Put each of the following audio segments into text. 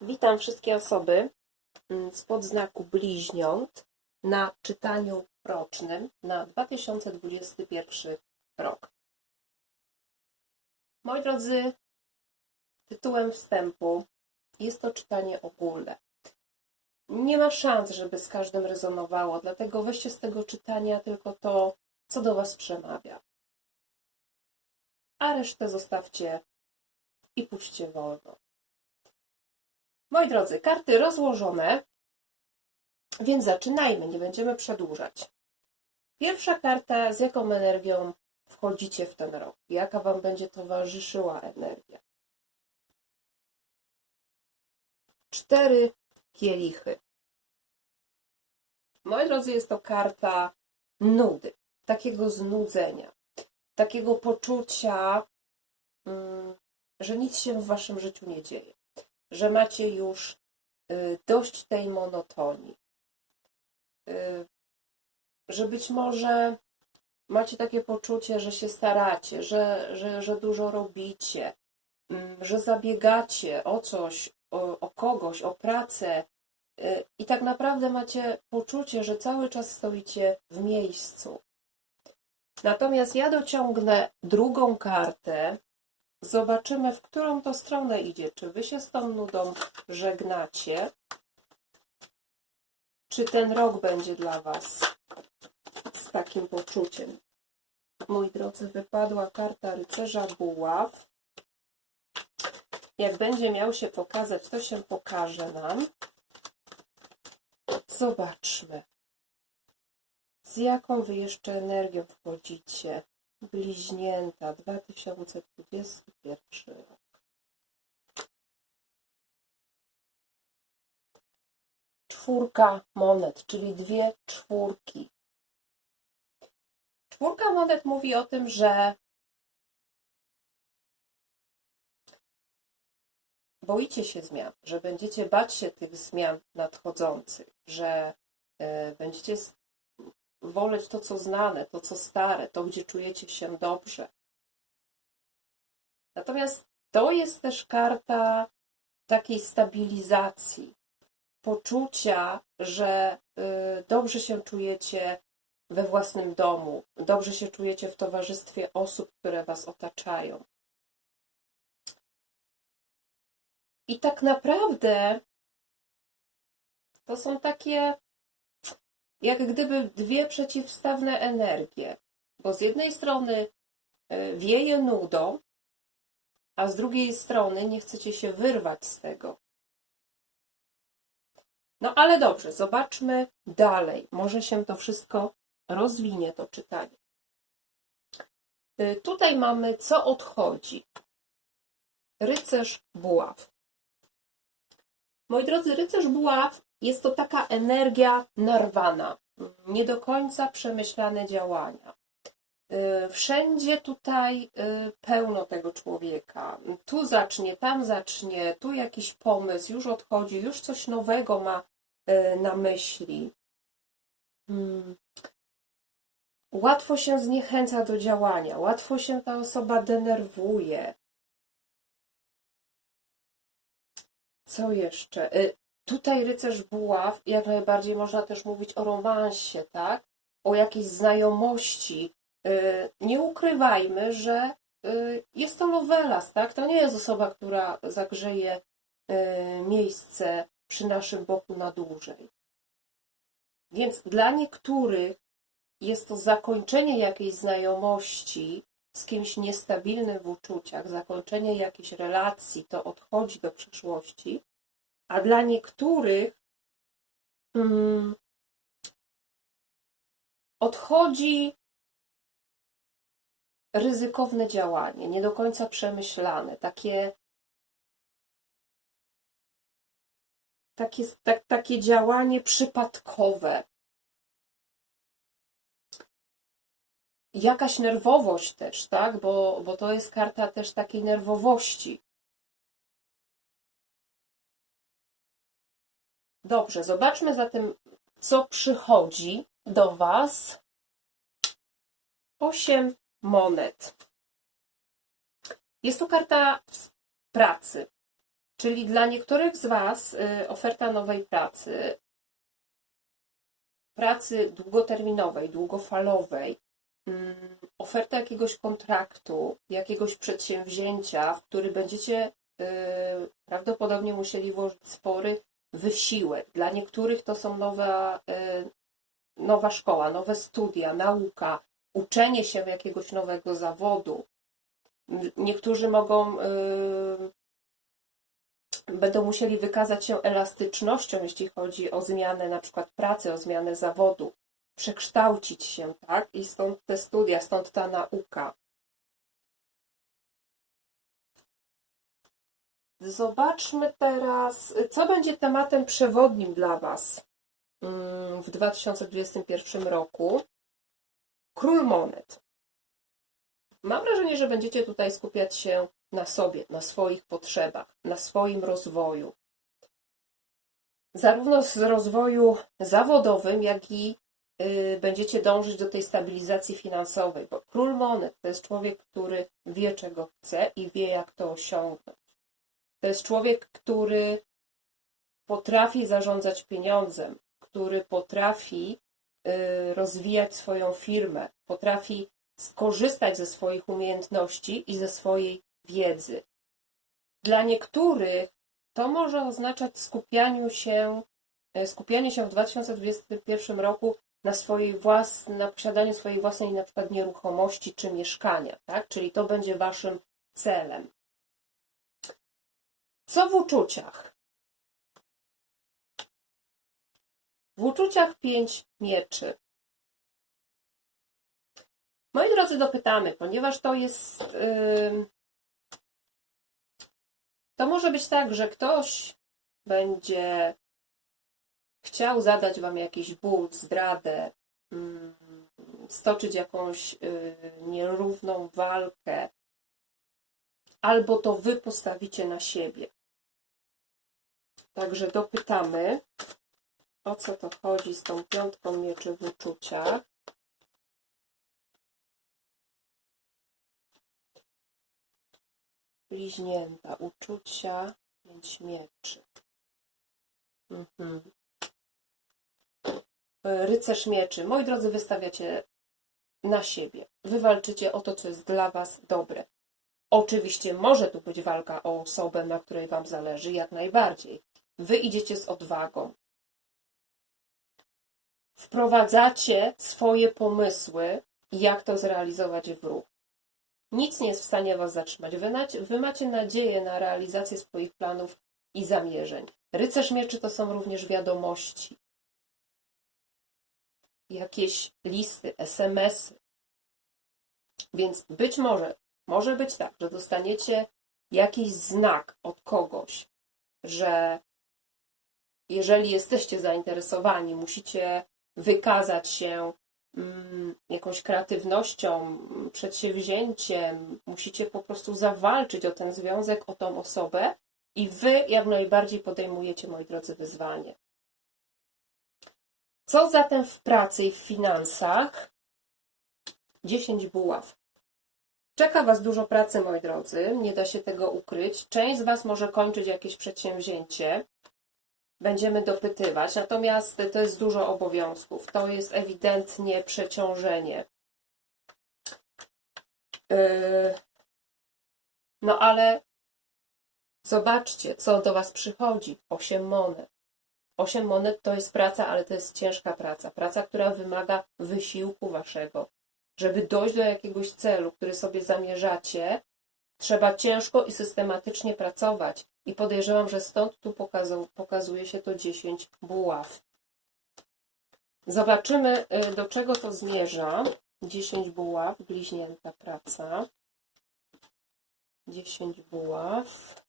Witam wszystkie osoby mm, spod znaku bliźniąt na czytaniu rocznym na 2021 rok. Moi drodzy, tytułem wstępu jest to czytanie ogólne. Nie ma szans, żeby z każdym rezonowało, dlatego weźcie z tego czytania tylko to, co do Was przemawia. A resztę zostawcie i puśćcie wolno. Moi drodzy, karty rozłożone, więc zaczynajmy, nie będziemy przedłużać. Pierwsza karta, z jaką energią wchodzicie w ten rok? Jaka Wam będzie towarzyszyła energia? Cztery kielichy. Moi drodzy, jest to karta nudy, takiego znudzenia, takiego poczucia, mm, że nic się w Waszym życiu nie dzieje że macie już y, dość tej monotonii. Y, że być może macie takie poczucie, że się staracie, że, że, że dużo robicie, mm, że zabiegacie o coś, o, o kogoś, o pracę y, i tak naprawdę macie poczucie, że cały czas stoicie w miejscu. Natomiast ja dociągnę drugą kartę, Zobaczymy, w którą to stronę idzie. Czy wy się z tą nudą żegnacie? Czy ten rok będzie dla was z takim poczuciem? Moi drodzy, wypadła karta rycerza buław. Jak będzie miał się pokazać, to się pokaże nam. Zobaczmy. Z jaką wy jeszcze energią wchodzicie? Bliźnięta 2021 rok. Czwórka monet, czyli dwie czwórki. Czwórka monet mówi o tym, że boicie się zmian, że będziecie bać się tych zmian nadchodzących, że y, będziecie woleć to, co znane, to, co stare, to, gdzie czujecie się dobrze. Natomiast to jest też karta takiej stabilizacji, poczucia, że y, dobrze się czujecie we własnym domu, dobrze się czujecie w towarzystwie osób, które Was otaczają. I tak naprawdę to są takie jak gdyby dwie przeciwstawne energie, bo z jednej strony e, wieje nudą, a z drugiej strony nie chcecie się wyrwać z tego. No ale dobrze, zobaczmy dalej. Może się to wszystko rozwinie, to czytanie. E, tutaj mamy, co odchodzi. Rycerz buław. Moi drodzy, rycerz buław jest to taka energia narwana, nie do końca przemyślane działania. Y, wszędzie tutaj y, pełno tego człowieka. Tu zacznie, tam zacznie, tu jakiś pomysł, już odchodzi, już coś nowego ma y, na myśli. Hmm. Łatwo się zniechęca do działania, łatwo się ta osoba denerwuje. Co jeszcze? Tutaj rycerz buław, jak najbardziej można też mówić o romansie, tak? O jakiejś znajomości. Y, nie ukrywajmy, że y, jest to lovelas, tak? To nie jest osoba, która zagrzeje y, miejsce przy naszym boku na dłużej. Więc dla niektórych jest to zakończenie jakiejś znajomości z kimś niestabilnym w uczuciach, zakończenie jakiejś relacji, to odchodzi do przyszłości, a dla niektórych mm, odchodzi ryzykowne działanie, nie do końca przemyślane, takie, takie, tak, takie działanie przypadkowe. Jakaś nerwowość też, tak? Bo, bo to jest karta też takiej nerwowości. Dobrze, zobaczmy zatem, co przychodzi do Was. Osiem monet. Jest to karta pracy, Czyli dla niektórych z Was y, oferta nowej pracy, pracy długoterminowej, długofalowej, mm, oferta jakiegoś kontraktu, jakiegoś przedsięwzięcia, w który będziecie y, prawdopodobnie musieli włożyć spory wysiłek. Dla niektórych to są nowa, y, nowa szkoła, nowe studia, nauka, uczenie się jakiegoś nowego zawodu. Niektórzy mogą y, będą musieli wykazać się elastycznością, jeśli chodzi o zmianę na przykład pracy, o zmianę zawodu, przekształcić się, tak? I stąd te studia, stąd ta nauka. Zobaczmy teraz, co będzie tematem przewodnim dla Was mm, w 2021 roku. Król monet. Mam wrażenie, że będziecie tutaj skupiać się na sobie, na swoich potrzebach, na swoim rozwoju. Zarówno z rozwoju zawodowym, jak i y, będziecie dążyć do tej stabilizacji finansowej, bo król monet to jest człowiek, który wie, czego chce i wie, jak to osiągnąć. To jest człowiek, który potrafi zarządzać pieniądzem, który potrafi y, rozwijać swoją firmę, potrafi skorzystać ze swoich umiejętności i ze swojej wiedzy. Dla niektórych to może oznaczać skupianiu się, e, skupianie się w 2021 roku na swojej własnej, na posiadaniu swojej własnej na przykład nieruchomości czy mieszkania, tak? Czyli to będzie waszym celem. Co w uczuciach? W uczuciach pięć mieczy. Moi drodzy, dopytamy, ponieważ to jest. Yy, to może być tak, że ktoś będzie chciał zadać Wam jakiś ból, zdradę, mm, stoczyć jakąś y, nierówną walkę, albo to Wy postawicie na siebie. Także dopytamy, o co to chodzi z tą piątką mieczy w uczuciach. bliźnięta, uczucia, pięć mieczy. Mhm. Rycerz mieczy. Moi drodzy, wystawiacie na siebie. Wywalczycie o to, co jest dla Was dobre. Oczywiście może tu być walka o osobę, na której Wam zależy, jak najbardziej. Wy idziecie z odwagą. Wprowadzacie swoje pomysły, jak to zrealizować w ruch. Nic nie jest w stanie Was zatrzymać. Wy, wy macie nadzieję na realizację swoich planów i zamierzeń. Rycerz mieczy to są również wiadomości. Jakieś listy, SMS-y. Więc być może, może być tak, że dostaniecie jakiś znak od kogoś, że jeżeli jesteście zainteresowani, musicie wykazać się Mm, jakąś kreatywnością, przedsięwzięciem, musicie po prostu zawalczyć o ten związek, o tą osobę i wy jak najbardziej podejmujecie, moi drodzy, wyzwanie. Co zatem w pracy i w finansach? 10 buław. Czeka Was dużo pracy, moi drodzy, nie da się tego ukryć. Część z Was może kończyć jakieś przedsięwzięcie, będziemy dopytywać. Natomiast to jest dużo obowiązków. To jest ewidentnie przeciążenie. Yy, no ale zobaczcie, co do Was przychodzi. Osiem monet. Osiem monet to jest praca, ale to jest ciężka praca. Praca, która wymaga wysiłku Waszego. Żeby dojść do jakiegoś celu, który sobie zamierzacie, trzeba ciężko i systematycznie pracować. I podejrzewam, że stąd tu pokazał, pokazuje się to 10 buław. Zobaczymy, y, do czego to zmierza. 10 buław, bliźnięta praca. 10 buław.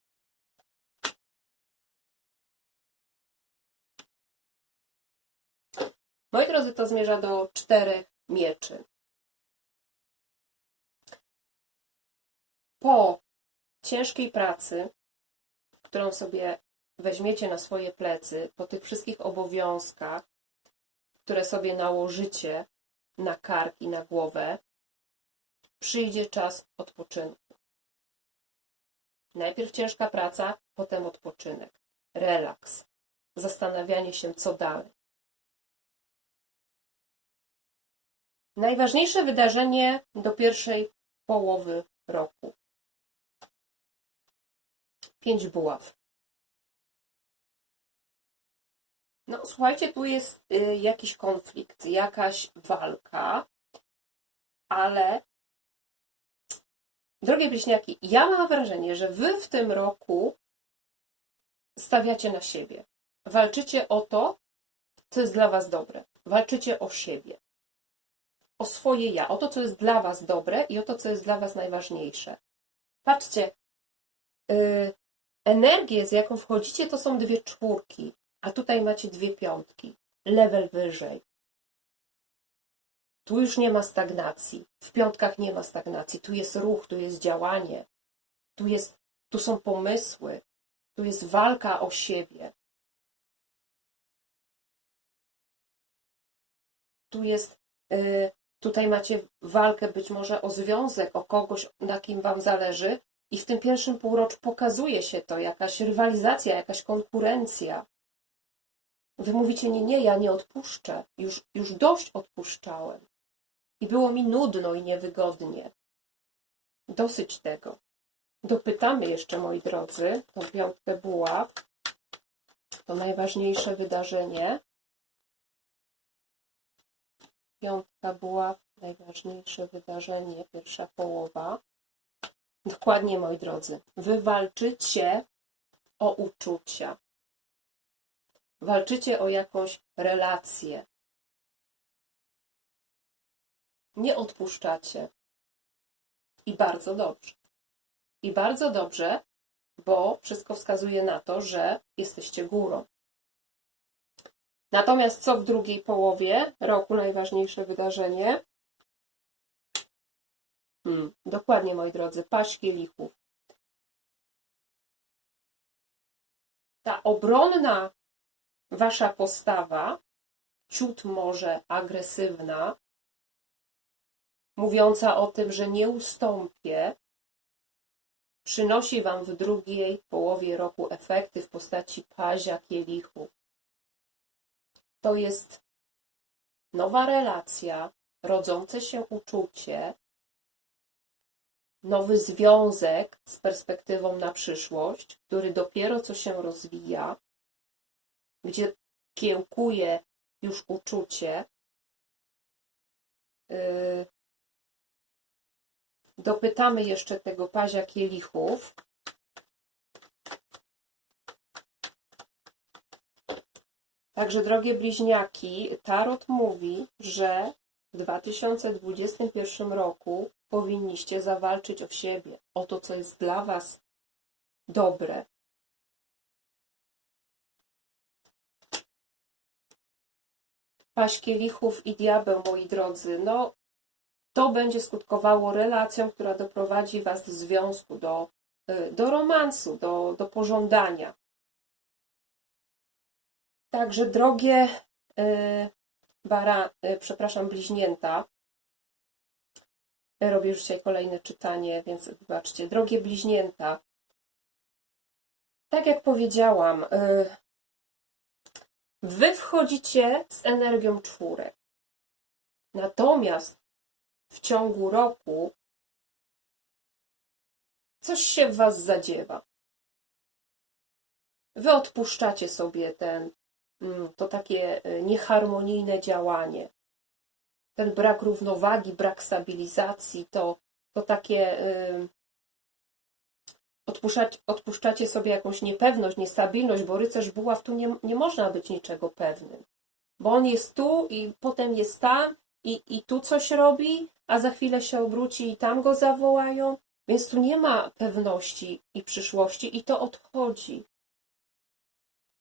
Moi drodzy, to zmierza do czterech mieczy. Po ciężkiej pracy, którą sobie weźmiecie na swoje plecy, po tych wszystkich obowiązkach, które sobie nałożycie na kark i na głowę, przyjdzie czas odpoczynku. Najpierw ciężka praca, potem odpoczynek, relaks, zastanawianie się, co dalej. Najważniejsze wydarzenie do pierwszej połowy roku. Pięć buław. No, słuchajcie, tu jest y, jakiś konflikt, jakaś walka, ale drogie bliźniaki, ja mam wrażenie, że wy w tym roku stawiacie na siebie. Walczycie o to, co jest dla was dobre. Walczycie o siebie. O swoje ja, o to, co jest dla was dobre i o to, co jest dla was najważniejsze. Patrzcie, yy, energię, z jaką wchodzicie, to są dwie czwórki, a tutaj macie dwie piątki. Level wyżej. Tu już nie ma stagnacji. W piątkach nie ma stagnacji. Tu jest ruch, tu jest działanie. Tu, jest, tu są pomysły. Tu jest walka o siebie. Tu jest, y, tutaj macie walkę być może o związek, o kogoś, na kim wam zależy. I w tym pierwszym półroczu pokazuje się to, jakaś rywalizacja, jakaś konkurencja. Wy mówicie, nie, nie, ja nie odpuszczę. Już, już dość odpuszczałem. I było mi nudno i niewygodnie. Dosyć tego. Dopytamy jeszcze, moi drodzy, tą piątkę buław. To najważniejsze wydarzenie. Piątka buław, najważniejsze wydarzenie, pierwsza połowa. Dokładnie, moi drodzy. Wy walczycie o uczucia. Walczycie o jakąś relację. Nie odpuszczacie. I bardzo dobrze. I bardzo dobrze, bo wszystko wskazuje na to, że jesteście górą. Natomiast co w drugiej połowie roku najważniejsze wydarzenie? Hmm, dokładnie, moi drodzy, paść kielichów. Ta obronna wasza postawa, ciut może agresywna, mówiąca o tym, że nie ustąpię, przynosi Wam w drugiej połowie roku efekty w postaci pazia kielichów. To jest nowa relacja, rodzące się uczucie, nowy związek z perspektywą na przyszłość, który dopiero co się rozwija, gdzie kiełkuje już uczucie. Yy, dopytamy jeszcze tego pazia kielichów. Także, drogie bliźniaki, Tarot mówi, że w 2021 roku powinniście zawalczyć o siebie, o to, co jest dla Was dobre. Paść kielichów i diabeł, moi drodzy, no to będzie skutkowało relacją, która doprowadzi Was do związku, do, y, do romansu, do, do pożądania. Także drogie y, bara, y, przepraszam, bliźnięta, robię już dzisiaj kolejne czytanie, więc wybaczcie. Drogie bliźnięta, tak jak powiedziałam, Wy wchodzicie z energią czwórek. Natomiast w ciągu roku coś się w Was zadziewa. Wy odpuszczacie sobie ten, mm, to takie e, nieharmonijne działanie, ten brak równowagi, brak stabilizacji, to, to takie odpuszczacie, odpuszczacie sobie jakąś niepewność, niestabilność, bo rycerz buław tu nie, nie można być niczego pewnym. Bo on jest tu i potem jest tam i, i tu coś robi, a za chwilę się obróci i tam go zawołają. Więc tu nie ma pewności i przyszłości i to odchodzi.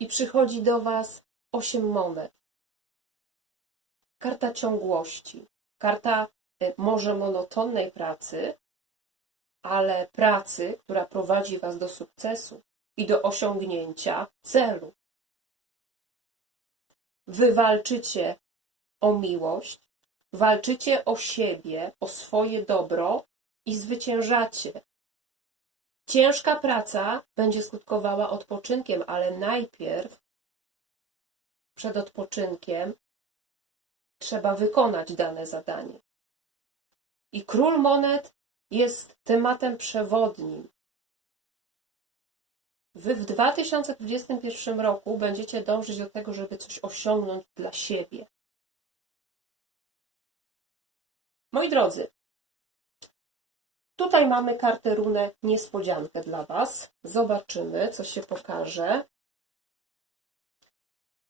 I przychodzi do Was osiem monet. Karta ciągłości. Karta y, może monotonnej pracy, ale pracy, która prowadzi Was do sukcesu i do osiągnięcia celu. Wy walczycie o miłość, walczycie o siebie, o swoje dobro i zwyciężacie. Ciężka praca będzie skutkowała odpoczynkiem, ale najpierw przed odpoczynkiem trzeba wykonać dane zadanie. I król monet jest tematem przewodnim. Wy w 2021 roku będziecie dążyć do tego, żeby coś osiągnąć dla siebie. Moi drodzy, tutaj mamy kartę runę niespodziankę dla Was. Zobaczymy, co się pokaże.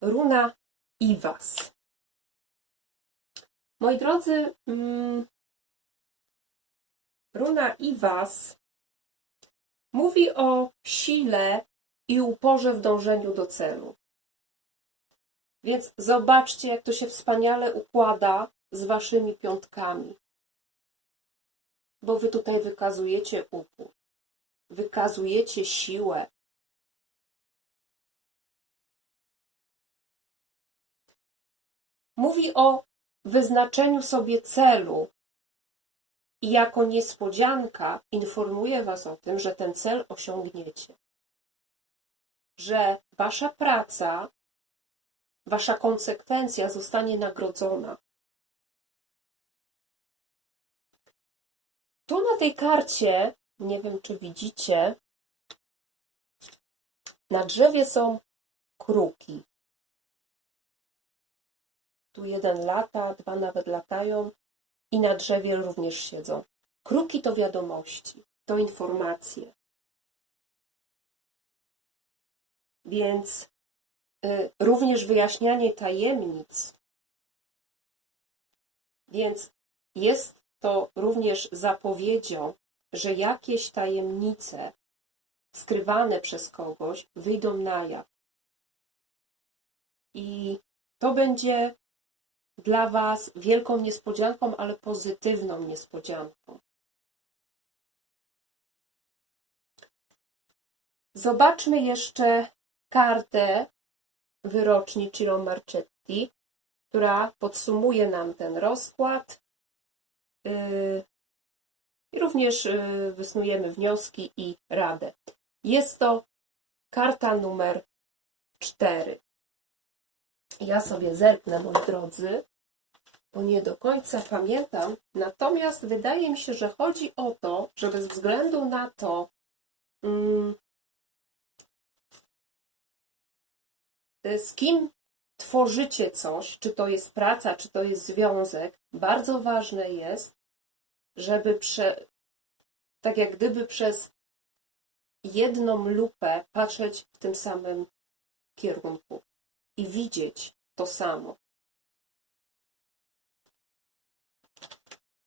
Runa Iwas. Moi drodzy, mm, runa Iwas mówi o sile i uporze w dążeniu do celu. Więc zobaczcie, jak to się wspaniale układa z waszymi piątkami. Bo wy tutaj wykazujecie upór, wykazujecie siłę. Mówi o wyznaczeniu sobie celu i jako niespodzianka informuje was o tym, że ten cel osiągniecie. Że wasza praca, wasza konsekwencja zostanie nagrodzona. Tu na tej karcie, nie wiem czy widzicie, na drzewie są kruki. Tu jeden lata, dwa nawet latają i na drzewie również siedzą. Kruki to wiadomości, to informacje. Więc y, również wyjaśnianie tajemnic. Więc jest to również zapowiedzią, że jakieś tajemnice skrywane przez kogoś wyjdą na jaw. I to będzie dla Was wielką niespodzianką, ale pozytywną niespodzianką. Zobaczmy jeszcze kartę wyroczni Ciro Marchetti, która podsumuje nam ten rozkład yy, i również yy, wysnujemy wnioski i radę. Jest to karta numer 4. Ja sobie zerknę, moi drodzy, bo nie do końca pamiętam. Natomiast wydaje mi się, że chodzi o to, że bez względu na to, mm, z kim tworzycie coś, czy to jest praca, czy to jest związek, bardzo ważne jest, żeby prze, tak jak gdyby przez jedną lupę patrzeć w tym samym kierunku i widzieć to samo.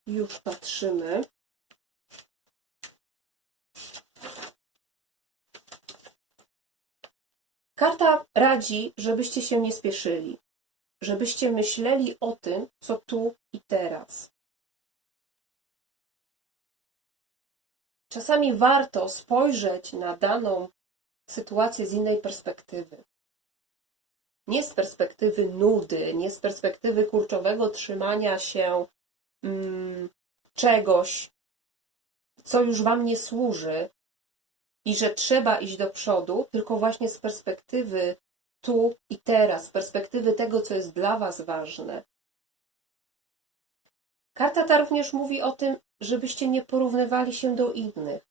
Już patrzymy. Karta radzi, żebyście się nie spieszyli, żebyście myśleli o tym, co tu i teraz. Czasami warto spojrzeć na daną sytuację z innej perspektywy. Nie z perspektywy nudy, nie z perspektywy kurczowego trzymania się mm, czegoś, co już Wam nie służy i że trzeba iść do przodu, tylko właśnie z perspektywy tu i teraz, z perspektywy tego, co jest dla Was ważne. Karta ta również mówi o tym, żebyście nie porównywali się do innych.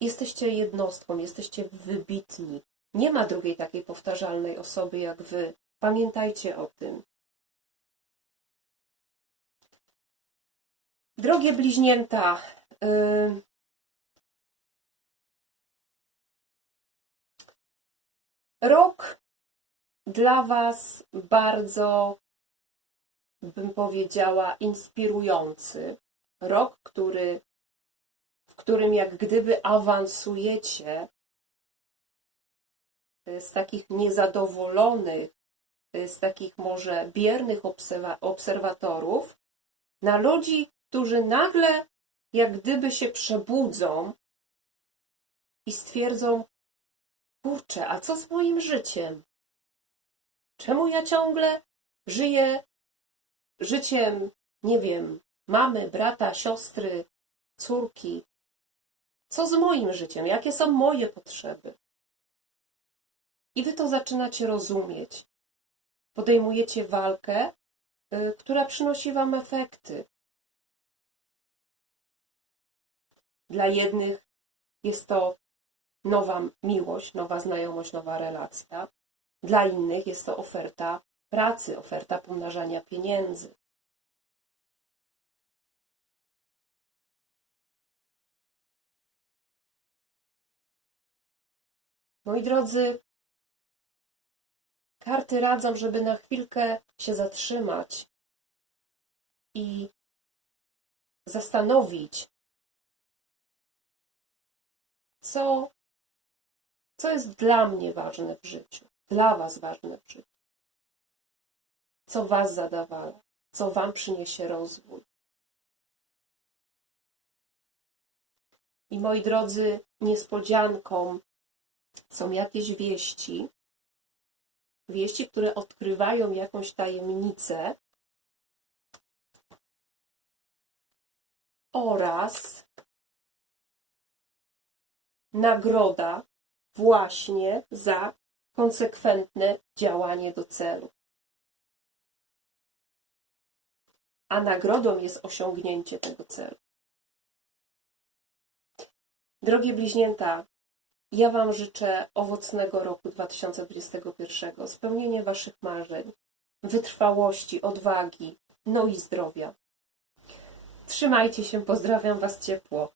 Jesteście jednostką, jesteście wybitni. Nie ma drugiej takiej powtarzalnej osoby jak wy. Pamiętajcie o tym. Drogie bliźnięta, yy... rok dla Was bardzo, bym powiedziała, inspirujący. Rok, który, w którym jak gdyby awansujecie z takich niezadowolonych, z takich może biernych obserwatorów, na ludzi, którzy nagle jak gdyby się przebudzą i stwierdzą, kurczę, a co z moim życiem? Czemu ja ciągle żyję życiem, nie wiem, mamy, brata, siostry, córki? Co z moim życiem? Jakie są moje potrzeby? I wy to zaczynacie rozumieć. Podejmujecie walkę, y, która przynosi wam efekty. Dla jednych jest to nowa miłość, nowa znajomość, nowa relacja. Dla innych jest to oferta pracy, oferta pomnażania pieniędzy. Moi drodzy, karty radzą, żeby na chwilkę się zatrzymać i zastanowić, co, co jest dla mnie ważne w życiu, dla Was ważne w życiu, co Was zadawala, co Wam przyniesie rozwój. I moi drodzy, niespodzianką są jakieś wieści, wieści, które odkrywają jakąś tajemnicę oraz nagroda właśnie za konsekwentne działanie do celu. A nagrodą jest osiągnięcie tego celu. Drogie bliźnięta, ja Wam życzę owocnego roku 2021, spełnienia Waszych marzeń, wytrwałości, odwagi, no i zdrowia. Trzymajcie się, pozdrawiam Was ciepło.